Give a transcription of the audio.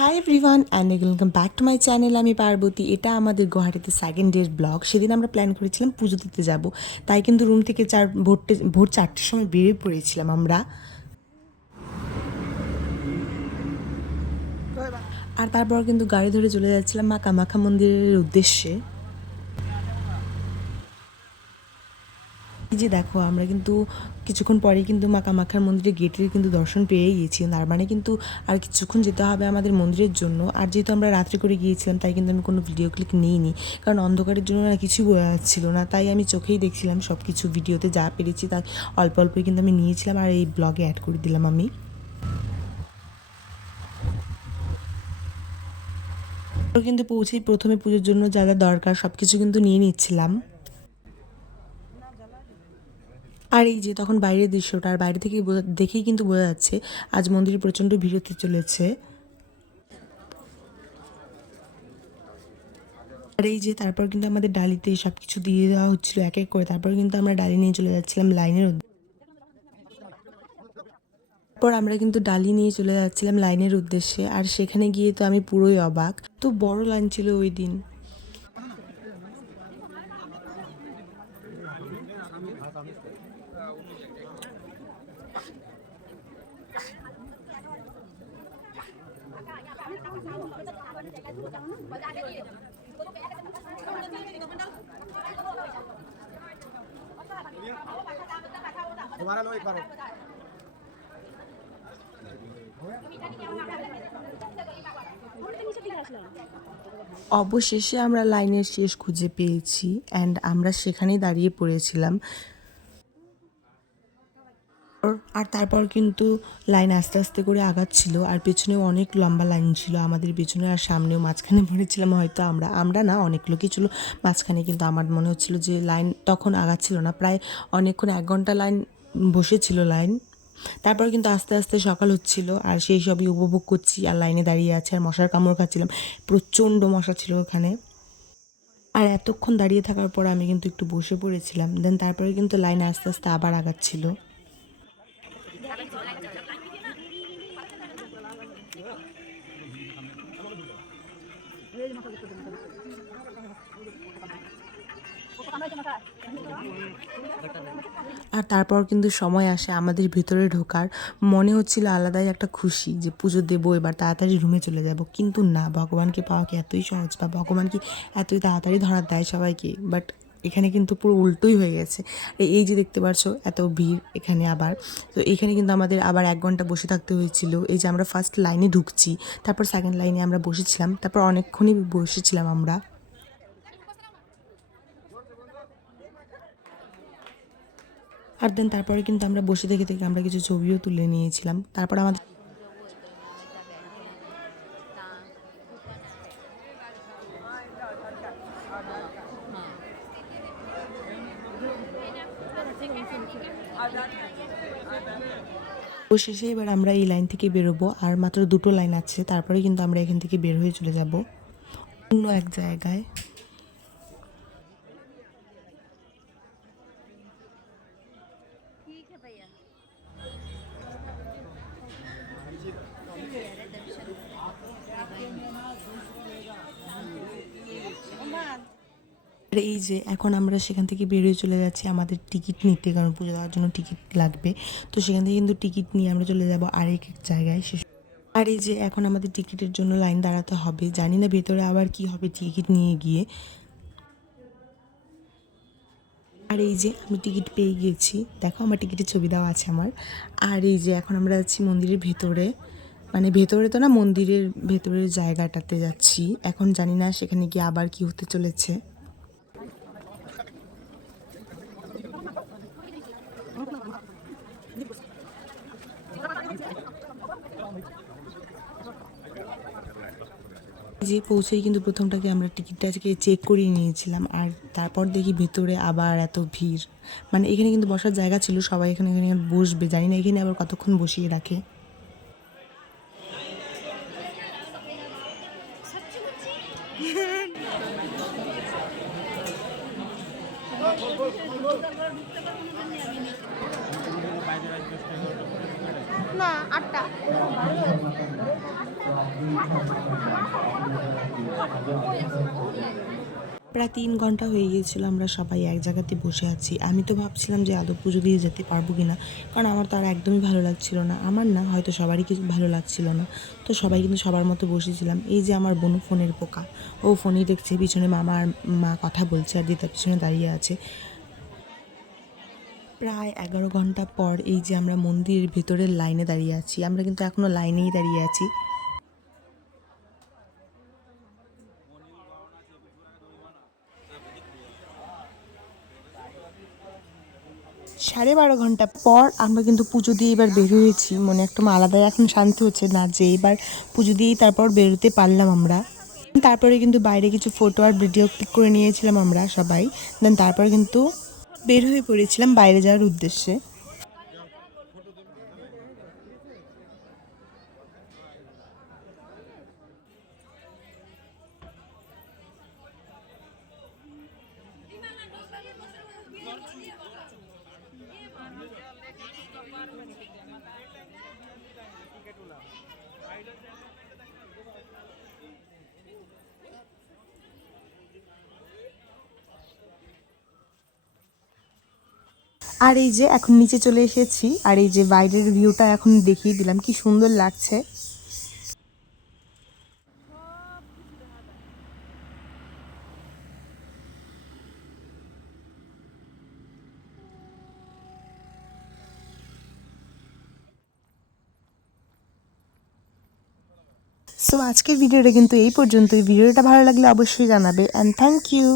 Hi everyone and welcome back to my channel. আমি পার্বতী। এটা আমাদের গুয়াহাটিতে সেকেন্ড ডের ব্লগ। সেদিন আমরা প্ল্যান করেছিলাম পুজো দিতে যাব, তাই কিন্তু রুম থেকে ভোর 4টের সময় বেরিয়ে পড়েছিলাম আমরা। আর তারপর কিন্তু গাড়ি ধরে চলে যাচ্ছিলাম মা কামাখ্যা মন্দিরের উদ্দেশ্যে। এই যে দেখো, আমরা কিন্তু কিছুক্ষণ পরেই কিন্তু মা কামাখ্যার মন্দিরের গেটের কিন্তু দর্শন পেয়ে গিয়েছি। তার মানে কিন্তু আর কিছুক্ষণ যেতে হবে আমাদের মন্দিরের জন্য। আর যেহেতু আমরা রাত্রে করে গিয়েছিলাম, তাই কিন্তু আমি কোনো ভিডিও ক্লিক নিইনি, কারণ অন্ধকারের জন্য না কিছুই বোঝা যাচ্ছিল না। তাই আমি চোখেই দেখছিলাম সব কিছু, ভিডিওতে যা পেরেছি তাই অল্প অল্পই কিন্তু আমি নিয়েছিলাম আর এই ব্লগে অ্যাড করে দিলাম আমি। কিন্তু পৌঁছেই প্রথমে পুজোর জন্য যা যা দরকার সব কিছু কিন্তু নিয়ে নিচ্ছিলাম। আর এই যে তখন বাইরের দৃশ্যটা, আর বাইরে থেকে দেখেই কিন্তু বোঝা যাচ্ছে আজ মন্দিরে প্রচণ্ড ভিড় হতে চলেছে। আর এই যে তারপর কিন্তু আমাদের ডালিতে সব কিছু দিয়ে দেওয়া হচ্ছিল এক এক করে। তারপর কিন্তু আমরা ডালি নিয়ে চলে যাচ্ছিলাম তারপর আমরা কিন্তু ডালি নিয়ে চলে যাচ্ছিলাম লাইনের উদ্দেশ্যে। আর সেখানে গিয়ে তো আমি পুরোই অবাক, তো বড় লাইন ছিল ওই দিন। दोबारा लो एक बार অবশেষে আমরা লাইনের শেষ খুঁজে পেয়েছি অ্যান্ড আমরা সেখানেই দাঁড়িয়ে পড়েছিলাম। আর তারপর কিন্তু লাইন আস্তে আস্তে করে আগাচ্ছিল, আর পেছনেও অনেক লম্বা লাইন ছিল আমাদের পেছনে আর সামনেও। মাঝখানে পড়েছিলাম হয়তো আমরা না, অনেক লোকই ছিল মাঝখানে। কিন্তু আমার মনে হচ্ছিল যে লাইন তখন আগাচ্ছিল না, প্রায় অনেকক্ষণ 1 ঘন্টা লাইন বসেছিল লাইন। তারপর কিন্তু আস্তে আস্তে সকাল হচ্ছিল, আর সেই সবই উপভোগ করছি আর লাইনে দাঁড়িয়ে আছে আর মশার কামড় খাচ্ছিলাম। প্রচণ্ড মশা ছিল ওখানে। আর এতক্ষণ দাঁড়িয়ে থাকার পর আমি কিন্তু একটু বসে পড়েছিলাম। দেন তারপরে কিন্তু লাইন আস্তে আস্তে আবার আগাচ্ছিল। আর তারপর কিন্তু সময় আসে আমাদের ভিতরে ঢোকার। মনে হচ্ছিল আলাদাই একটা খুশি যে পুজো দেবো, এবার তাড়াতাড়ি রুমে চলে যাব। কিন্তু না, ভগবানকে পাওয়া কি এতই সহজ, বা ভগবান কি এতই তাড়াতাড়ি ধরা দেয় সবাইকে? বাট এখানে কিন্তু পুরো উল্টোই হয়ে গেছে। এই যে দেখতে পাচ্ছ এত ভিড় এখানে আবার। তো এখানে কিন্তু আমাদের আবার 1 ঘন্টা বসে থাকতে হয়েছিল। এই যে আমরা ফার্স্ট লাইনে ঢুকছি, তারপর সেকেন্ড লাইনে আমরা বসেছিলাম, তারপর অনেকক্ষণই বসেছিলাম আমরা। আর দেন তারপরে কিন্তু আমরা বসে থেকে থেকে আমরা কিছু ছবিও তুলে নিয়েছিলাম। তারপর আমাদের শেষে এবার আমরা এই লাইন থেকে বেরোবো, আর মাত্র 2টো লাইন আছে, তারপরে কিন্তু আমরা এখান থেকে বের হয়ে চলে যাব অন্য এক জায়গায়। আর এই যে এখন আমরা সেখান থেকে বেরিয়ে চলে যাচ্ছি আমাদের টিকিট নিতে, কারণ পুজো দেওয়ার জন্য টিকিট লাগবে। তো সেখান থেকে কিন্তু টিকিট নিয়ে আমরা চলে যাব আরেক এক জায়গায়। আর এই যে এখন আমাদের টিকিটের জন্য লাইন দাঁড়াতে হবে, জানি না ভেতরে আবার কি হবে টিকিট নিয়ে গিয়ে। আর এই যে আমি টিকিট পেয়ে গিয়েছি, দেখো আমার টিকিটের ছবি দেওয়া আছে আমার। আর এই যে এখন আমরা যাচ্ছি মন্দিরের ভেতরে, মানে ভেতরে তো না, মন্দিরের ভেতরের জায়গাটাতে যাচ্ছি। এখন জানি না সেখানে গিয়ে আবার কি হতে চলেছে। যে পৌঁছেই কিন্তু প্রথমটাকে আমরা টিকিটটাকে চেক করিয়ে নিয়েছিলাম, আর তারপর দেখি ভেতরে আবার এত ভিড়। মানে এখানে কিন্তু বসার জায়গা ছিল, সবাই এখানে এখানে বসবে, জানি না এখানে আবার কতক্ষণ বসিয়ে রাখে। না 8টা প্রায় 3 ঘন্টা হয়ে গিয়েছিল আমরা সবাই এক জায়গাতে বসে আছি। আমি তো ভাবছিলাম যে আদৌ পুজো দিয়ে যেতে পারবো কিনা, কারণ আমার তো আর একদমই ভালো লাগছিল না। আমার না, হয়তো সবারই কিছু ভালো লাগছিল না। তো সবাই কিন্তু সবার মতো বসেছিলাম। এই যে আমার বোনু ফোনের পোকা, ও ফোনই দেখছে, পিছনে মামা আর মা কথা বলছে আর দিদা পিছনে দাঁড়িয়ে আছে। প্রায় 11 ঘন্টা পর এই যে আমরা মন্দিরের ভেতরের লাইনে দাঁড়িয়ে আছি। আমরা কিন্তু এখনো লাইনেই দাঁড়িয়ে আছি। 12:30 ঘন্টা পর আমরা কিন্তু পুজো দিয়ে এবার বের হয়েছি। মনে একটা আলাদাই এখন শান্তি হচ্ছে না যে এবার পুজো দিয়েই তারপর বেরোতে পারলাম আমরা। তারপরে কিন্তু বাইরে কিছু ফটো আর ভিডিও ক্লিক করে নিয়েছিলাম আমরা সবাই। দেন তারপরে কিন্তু বের হয়ে পড়েছিলাম বাইরে যাওয়ার উদ্দেশ্যে। আর এই যে এখন নিচে চলে এসেছি, আর এই যে বাইরের ভিউটা এখন দেখিয়ে দিলাম, কি সুন্দর লাগছে। সো আজকের ভিডিওটা কিন্তু এই পর্যন্তই। ভিডিওটা ভালো লাগলে অবশ্যই জানাবে, অ্যান্ড থ্যাংক ইউ।